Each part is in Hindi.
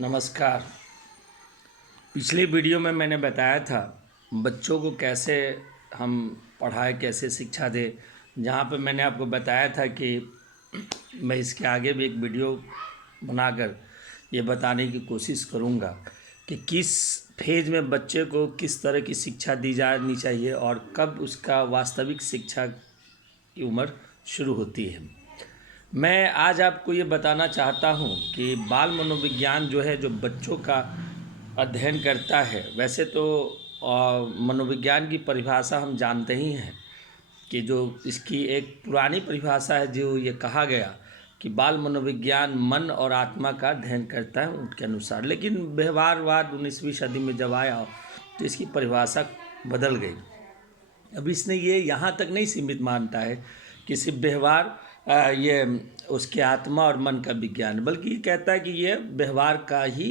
नमस्कार। पिछले वीडियो में मैंने बताया था बच्चों को कैसे हम पढ़ाएं, कैसे शिक्षा दें। जहाँ पे मैंने आपको बताया था कि मैं इसके आगे भी एक वीडियो बनाकर ये बताने की कोशिश करूँगा कि किस फेज में बच्चे को किस तरह की शिक्षा दी जानी चाहिए और कब उसका वास्तविक शिक्षा की उम्र शुरू होती है। मैं आज आपको ये बताना चाहता हूँ कि बाल मनोविज्ञान जो है, जो बच्चों का अध्ययन करता है, वैसे तो मनोविज्ञान की परिभाषा हम जानते ही हैं कि जो इसकी एक पुरानी परिभाषा है, जो ये कहा गया कि बाल मनोविज्ञान मन और आत्मा का अध्ययन करता है उनके अनुसार। लेकिन व्यवहारवाद 19वीं सदी में जब आया तो इसकी परिभाषा बदल गई। अब इसने ये यहाँ तक नहीं सीमित मानता है कि सिर्फ व्यवहार ये उसके आत्मा और मन का विज्ञान है, बल्कि ये कहता है कि ये व्यवहार का ही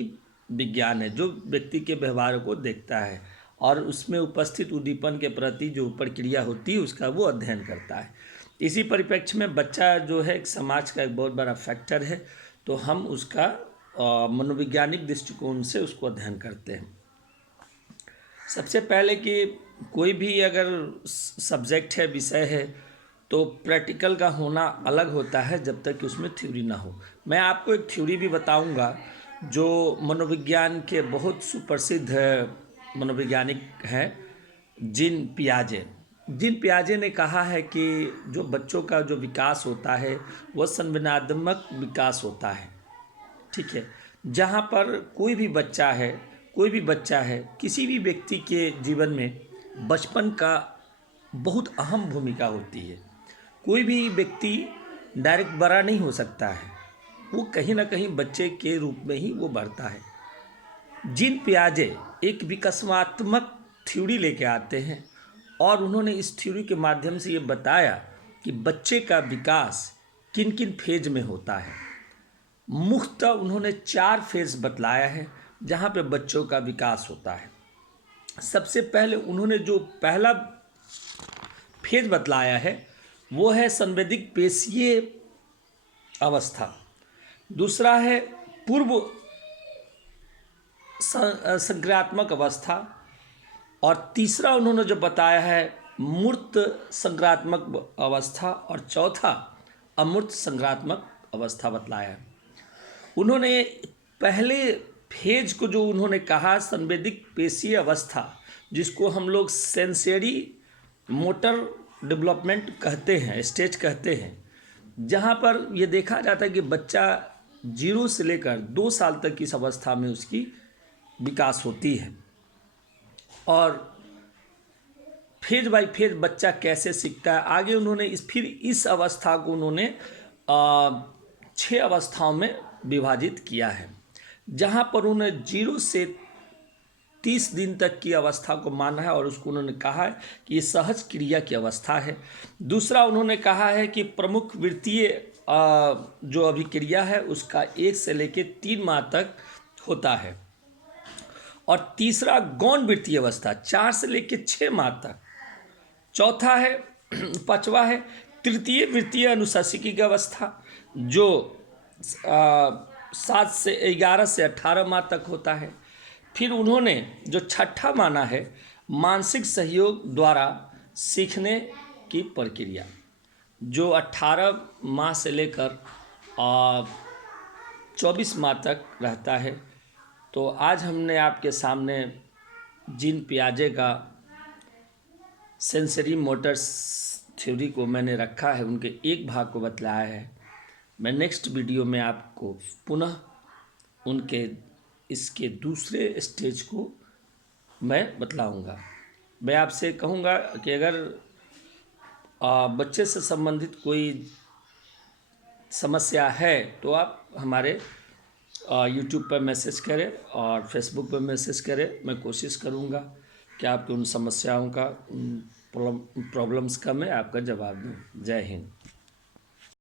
विज्ञान है, जो व्यक्ति के व्यवहार को देखता है और उसमें उपस्थित उद्दीपन के प्रति जो प्रक्रिया होती है उसका वो अध्ययन करता है। इसी परिप्रेक्ष्य में बच्चा जो है एक समाज का एक बहुत बड़ा फैक्टर है, तो हम उसका मनोवैज्ञानिक दृष्टिकोण से उसको अध्ययन करते हैं। सबसे पहले कि कोई भी अगर सब्जेक्ट है, विषय है, तो प्रैक्टिकल का होना अलग होता है जब तक कि उसमें थ्योरी ना हो। मैं आपको एक थ्योरी भी बताऊंगा जो मनोविज्ञान के बहुत सुप्रसिद्ध मनोवैज्ञानिक हैं, जीन पियाजे। जीन पियाजे ने कहा है कि जो बच्चों का जो विकास होता है वह संवेदनात्मक विकास होता है। ठीक है, जहाँ पर कोई भी बच्चा है, किसी भी व्यक्ति के जीवन में बचपन का बहुत अहम भूमिका होती है। कोई भी व्यक्ति डायरेक्ट बड़ा नहीं हो सकता है, वो कहीं ना कहीं बच्चे के रूप में ही वो बढ़ता है। जीन पियाजे एक विकासात्मक थ्योरी लेके आते हैं और उन्होंने इस थ्योरी के माध्यम से ये बताया कि बच्चे का विकास किन किन फेज में होता है। मुख्यतः उन्होंने 4 फेज बतलाया है जहाँ पे बच्चों का विकास होता है। सबसे पहले उन्होंने जो पहला फेज बतलाया है वो है संवेदिक पेशीय अवस्था, दूसरा है पूर्व संक्रियात्मक अवस्था और तीसरा उन्होंने जो बताया है मूर्त संक्रियात्मक अवस्था और चौथा अमूर्त संक्रियात्मक अवस्था बतलाया है। उन्होंने पहले फेज को जो उन्होंने कहा संवेदिक पेशीय अवस्था, जिसको हम लोग सेंसरी मोटर डेवलपमेंट कहते हैं, स्टेज कहते हैं, जहाँ पर ये देखा जाता है कि बच्चा 0 से लेकर 2 साल तक की इस अवस्था में उसकी विकास होती है और फेज बाय फेज बच्चा कैसे सीखता है। आगे उन्होंने इस अवस्था को उन्होंने 6 अवस्थाओं में विभाजित किया है, जहाँ पर उन्होंने 0 से 30 दिन तक की अवस्था को माना है और उसको उन्होंने कहा है कि ये सहज क्रिया की अवस्था है। दूसरा उन्होंने कहा है कि प्रमुख वृत्तीय जो अभिक्रिया है उसका 1 से लेकर 3 माह तक होता है और तीसरा गौण वृत्तीय अवस्था 4 से लेकर 6 माह तक। चौथा है पांचवा है तृतीय वृत्तीय अनुशासिकी की अवस्था जो 7 से 11 से 18 माह तक होता है। फिर उन्होंने जो छठा माना है मानसिक सहयोग द्वारा सीखने की प्रक्रिया, जो 18 माह से लेकर 24 माह तक रहता है। तो आज हमने आपके सामने जीन पियाजे का सेंसरी मोटर्स थ्योरी को मैंने रखा है, उनके एक भाग को बतलाया है। मैं नेक्स्ट वीडियो में आपको पुनः उनके इसके दूसरे स्टेज को मैं बतलाऊंगा। मैं आपसे कहूँगा कि अगर बच्चे से संबंधित कोई समस्या है तो आप हमारे यूट्यूब पर मैसेज करें और फेसबुक पर मैसेज करें। मैं कोशिश करूँगा कि आपकी उन समस्याओं का प्रॉब्लम्स का मैं आपका जवाब दूँ। जय हिंद।